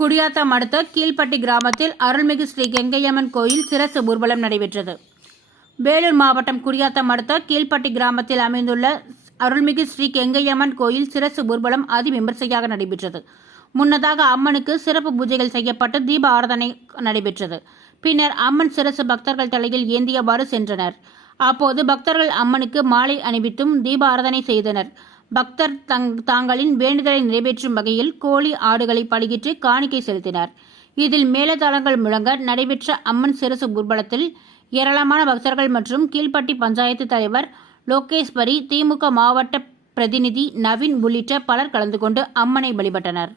குடியாத்தம் அடுத்த கீழ்பட்டி கிராமத்தில் அருள்மிகு ஸ்ரீ கெங்கையம்மன் கோயில் சிரசு ஊர்வலம் நடைபெற்றது. வேலூர் மாவட்டம் குடியாத்தம் அடுத்த கீழ்பட்டி கிராமத்தில் அமைந்துள்ள அருள்மிகு ஸ்ரீ கெங்கையம்மன் கோயில் சிரசு ஊர்வலம் அதிவிமர்சையாக நடைபெற்றது. முன்னதாக அம்மனுக்கு சிறப்பு பூஜைகள் செய்யப்பட்டு தீப ஆராதனை நடைபெற்றது. பின்னர் அம்மன் சிரசு பக்தர்கள் தலையில் ஏந்தியவாறு சென்றனர். அப்போது பக்தர்கள் அம்மனுக்கு மாலை அணிவித்தும் தீப ஆராதனை செய்தனர். பக்தர் தாங்களின் வேண்டுதலை நிறைவேற்றும் வகையில் கோழி ஆடுகளை பலியிட்டு காணிக்கை செலுத்தினர். இதில் மேலதாளங்கள் முழங்க நடைபெற்ற அம்மன் சிரசு ஊர்வலத்தில் ஏராளமான பக்தர்கள் மற்றும் கீழ்பட்டி பஞ்சாயத்து தலைவர் லோகேஸ்வரி, திமுக மாவட்ட பிரதிநிதி நவீன் உள்ளிட்ட பலர் கலந்து கொண்டு அம்மனை வழிபட்டனர்.